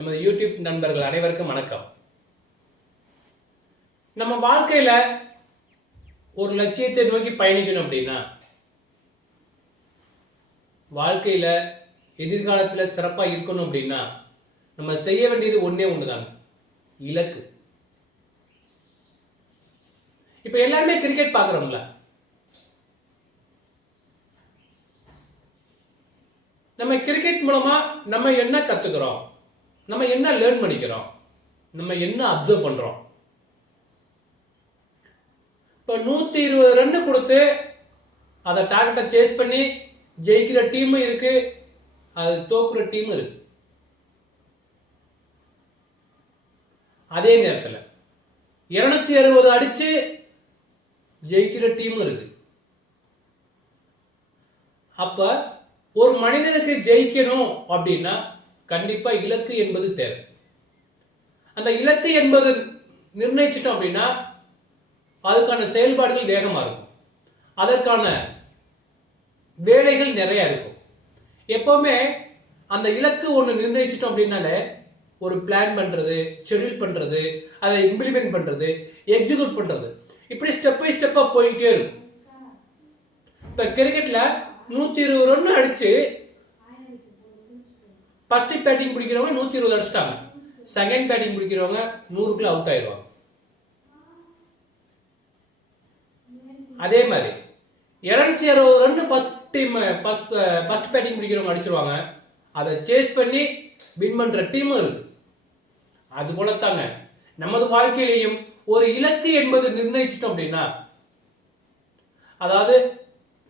நமது யூடியூப் நண்பர்கள் அனைவருக்கும் வணக்கம். நம்ம வாழ்க்கையில ஒரு லட்சியத்தை நோக்கி பயணிக்கணும் அப்படின்னா வாழ்க்கையில எதிர்காலத்துல சிறப்பா இருக்கணும் அப்படின்னா நம்ம செய்ய வேண்டியது ஒண்ணே ஒண்ணுதாங்க. இலக்கு. இப்ப எல்லாருமே கிரிக்கெட் பார்க்குறோம்ல. நம்ம கிரிக்கெட் மூலமா நம்ம என்ன கத்துக்கிறோம்? நம்ம என்ன லேர்ன் பண்ணிக்கிறோம்? நம்ம என்ன அப்சர்வ் பண்ணுறோம் இப்போ நூற்றி இருபது ரன் கொடுத்து அதை டார்கெட்டை சேஸ் பண்ணி ஜெயிக்கிற டீமும் இருக்குது அது தோக்குற டீமும் இருக்கு. அதே நேரத்தில் இருநூத்தி அறுபது அடிச்சு ஜெயிக்கிற டீமும் இருக்கு. அப்ப ஒரு மனிதனுக்கு ஜெயிக்கணும் அப்படின்னா கண்டிப்பா இலக்கு என்பது தேவை. அந்த இலக்கு என்பது நிர்ணயிச்சிட்டோம் அப்படின்னா அதுக்கான செயல்பாடுகள் வேகமா இருக்கும். அதற்கான வேலைகள் நிறைய இருக்கும். எப்பவுமே அந்த இலக்கு ஒன்று நிர்ணயிச்சிட்டோம் அப்படின்னாலே ஒரு பிளான் பண்றது ஷெடியூல் பண்றது அதை இம்ப்ளிமெண்ட் பண்றது எக்ஸிக்யூட் பண்றது. இப்படி ஸ்டெப் பை ஸ்டெப்பா போயிட்டே இருக்கும். இப்ப கிரிக்கெட்ல நூத்தி இருபது ரன் அடிச்சு ஃபர்ஸ்ட் பேட்டிங் பிடிக்கிறவங்க நூற்றி இருபது அடிச்சிட்டாங்க. செகண்ட் பேட்டிங் பிடிக்கிறவங்க நூறுக்குள்ள அவுட் ஆயிடுவாங்க. அதே மாதிரி இரநூத்தி அறுபது run first team first first batting பிடிக்கிறவங்க அடிச்சிருவாங்க. அதை சேஸ் பண்ணி வின் பண்ணுற டீமும் இருக்கு அது போலத்தாங்க. நமது வாழ்க்கையிலையும் ஒரு இலக்கு என்பது நிர்ணயிச்சிட்டோம் அப்படின்னா அதாவது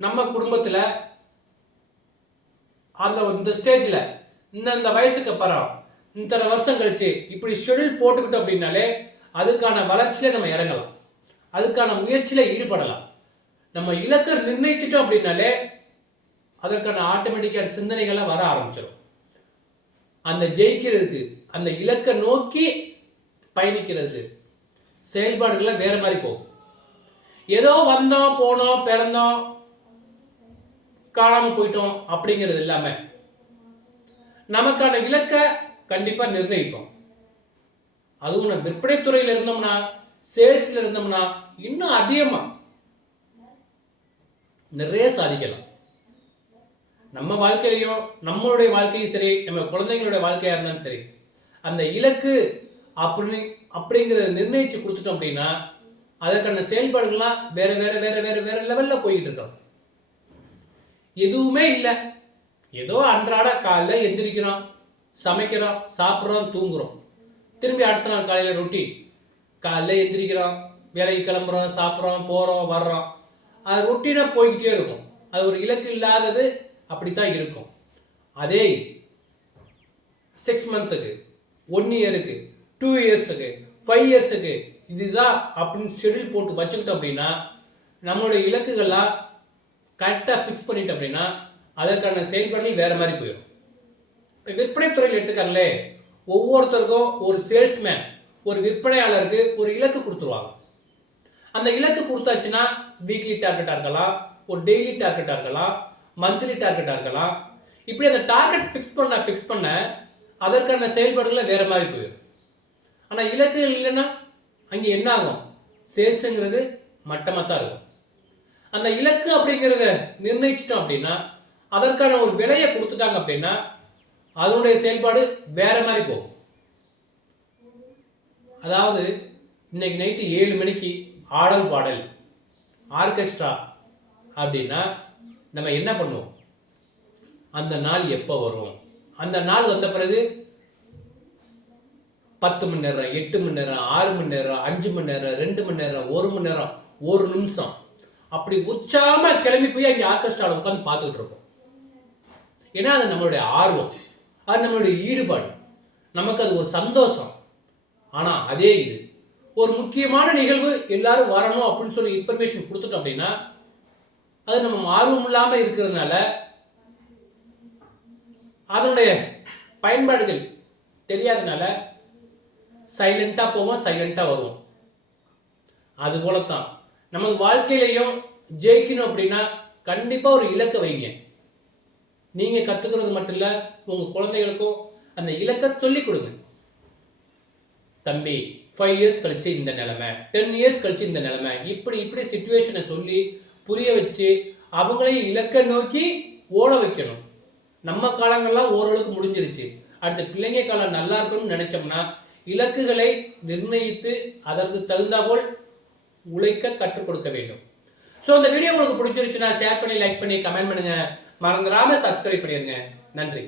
நம்ம குடும்பத்தில் அந்த இந்த ஸ்டேஜில் இந்தந்த வயசுக்கு அப்புறம் இத்தனை வருஷம் கழிச்சு இப்படி ஷெடியூல் போட்டுக்கிட்டோம் அப்படின்னாலே அதுக்கான வளர்ச்சியில நம்ம இறங்கலாம். அதுக்கான முயற்சியில ஈடுபடலாம். நம்ம இலக்கை நிர்ணயிச்சிட்டோம் அப்படின்னாலே அதற்கான ஆட்டோமேட்டிக்கான சிந்தனைகள்லாம் வர ஆரம்பிச்சிடும் அந்த ஜெயிக்கிறதுக்கு அந்த இலக்கை நோக்கி பயணிக்கிறது செயல்பாடுகள்லாம் வேற மாதிரி போகும். ஏதோ வந்தோம் போனோம் பிறந்தோம் காணாமல் போயிட்டோம் அப்படிங்கிறது இல்லாமல் நமக்கான இலக்கை கண்டிப்பா நிர்ணயிப்போம். அதுவும் நம்ம விற்பனை துறையில இருந்தோம்னா சேல்ஸ்ல இருந்தோம்னா இன்னும் அதிகமா நிறைய சாதிக்கலாம். நம்ம வாழ்க்கையிலையும் நம்மளுடைய வாழ்க்கையும் சரி நம்ம குழந்தைங்களுடைய வாழ்க்கையா இருந்தாலும் சரி அந்த இலக்கு அப்படி அப்படிங்கிறத நிர்ணயிச்சு கொடுத்துட்டோம் அப்படின்னா அதற்கான செயல்பாடுகள்லாம் வேற வேற வேற வேற வேற லெவல்ல போய்கிட்டு இருக்கோம் எதுவுமே இல்லை. ஏதோ அன்றாட காலைல எந்திரிக்கிறோம் சமைக்கிறோம் சாப்பிட்றோம் தூங்குறோம். திரும்பி அடுத்த நாள் காலையில் ரொட்டீன் காலைல எந்திரிக்கிறோம் வேலைக்கு கிளம்புறோம் சாப்பிட்றோம் போகிறோம் வர்றோம். அது ரொட்டீனாக போய்கிட்டே இருக்கும். அது ஒரு இலக்கு இல்லாதது அப்படி தான் இருக்கும். அதே சிக்ஸ் மந்த்துக்கு ஒன் இயருக்கு டூ இயர்ஸுக்கு ஃபைவ் இயர்ஸுக்கு இதுதான் அப்படின்னு ஷெட்யூல் போட்டு வச்சுக்கிட்டோம் அப்படின்னா நம்மளுடைய இலக்குகள்லாம் கரெக்டாக ஃபிக்ஸ் பண்ணிட்டோம் அப்படின்னா அதற்கான செயல்பாடுகள் வேற மாதிரி போயிடும். இப்போ விற்பனை துறையில் எடுத்துக்காங்களே ஒவ்வொருத்தருக்கும் ஒரு சேல்ஸ்மேன் ஒரு விற்பனையாளருக்கு ஒரு இலக்கு கொடுத்துருவாங்க. அந்த இலக்கு கொடுத்தாச்சுன்னா வீக்லி டார்கெட்டாக இருக்கலாம் ஒரு டெய்லி டார்கெட்டாக இருக்கலாம் மந்த்லி டார்கெட்டாக இருக்கலாம். இப்படி அந்த டார்கெட் ஃபிக்ஸ் பண்ண ஃபிக்ஸ் பண்ண அதற்கான செயல்பாடுகளை வேற மாதிரி போயிடும். ஆனால் இலக்குகள் இல்லைன்னா அங்கே என்ன ஆகும்? சேல்ஸுங்கிறது மட்டமாக தான் இருக்கும். அந்த இலக்கு அப்படிங்கிறத நிர்ணயிச்சிட்டோம் அப்படின்னா அதற்கான ஒரு விலையை கொடுத்துட்டாங்க அப்படின்னா அதனுடைய செயல்பாடு வேற மாதிரி போகும். அதாவது இன்னைக்கு நைட்டு ஏழு மணிக்கு ஆடல் பாடல் ஆர்கெஸ்ட்ரா அப்படின்னா நம்ம என்ன பண்ணுவோம்? அந்த நாள் எப்போ வரும்? அந்த நாள் வந்த பிறகு பத்து மணி நேரம் எட்டு மணி நேரம் ஆறு மணி நேரம் அஞ்சு மணி நேரம் ரெண்டு மணி நேரம் ஒரு மணி நேரம் ஒரு நிமிஷம். அப்படி உச்சாம கிளம்பி போய் அங்கே ஆர்கெஸ்ட்ராவில் உட்காந்து பார்த்துக்கிட்டு இருப்போம். ஏன்னா அது நம்மளுடைய ஆர்வம். அது நம்மளுடைய ஈடுபாடு. நமக்கு அது ஒரு சந்தோஷம். ஆனால் அதே இது ஒரு முக்கியமான நிகழ்வு எல்லாரும் வரணும் அப்படின்னு சொல்லி இன்ஃபர்மேஷன் கொடுத்துட்டோம் அப்படின்னா அது நம்ம ஆர்வம் இல்லாமல் இருக்கிறதுனால அதனுடைய பயன்பாடுகள் தெரியாதனால சைலண்ட்டாக போவோம் சைலண்ட்டாக வருவோம். அது போலத்தான். நமது வாழ்க்கையிலையும் ஜெயிக்கணும் அப்படின்னா கண்டிப்பாக ஒரு இலக்கை வைங்க. நீங்கள் கற்றுக்கிறது மட்டும் இல்லை உங்கள் குழந்தைகளுக்கும் அந்த இலக்கை சொல்லிக் கொடுங்க. தம்பி ஃபைவ் இயர்ஸ் கழிச்சு இந்த நிலமை டென் இயர்ஸ் கழிச்சு இந்த நிலமை இப்படி இப்படி சுச்சுவேஷனை சொல்லி புரிய வச்சு அவங்களையும் இலக்கை நோக்கி ஓட வைக்கணும். நம்ம காலங்கள்லாம் ஓரளவுக்கு முடிஞ்சிருச்சு. அடுத்த பிள்ளைங்க காலம் நல்லா இருக்கணும்னு நினைச்சோம்னா இலக்குகளை நிர்ணயித்து அதற்கு தகுந்தாபோல் உழைக்க கற்றுக் கொடுக்க வேண்டும். ஸோ இந்த வீடியோ உங்களுக்கு பிடிச்சிருச்சுன்னா ஷேர் பண்ணி லைக் பண்ணி கமெண்ட் பண்ணுங்கள் மறந்துடாம சப்ஸ்கிரைப் பண்ணிருங்க நன்றி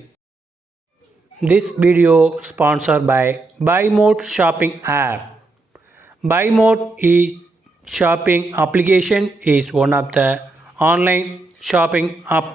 This video sponsored by Buy Mode Shopping app. Buy Mode e shopping application is one of the online shopping app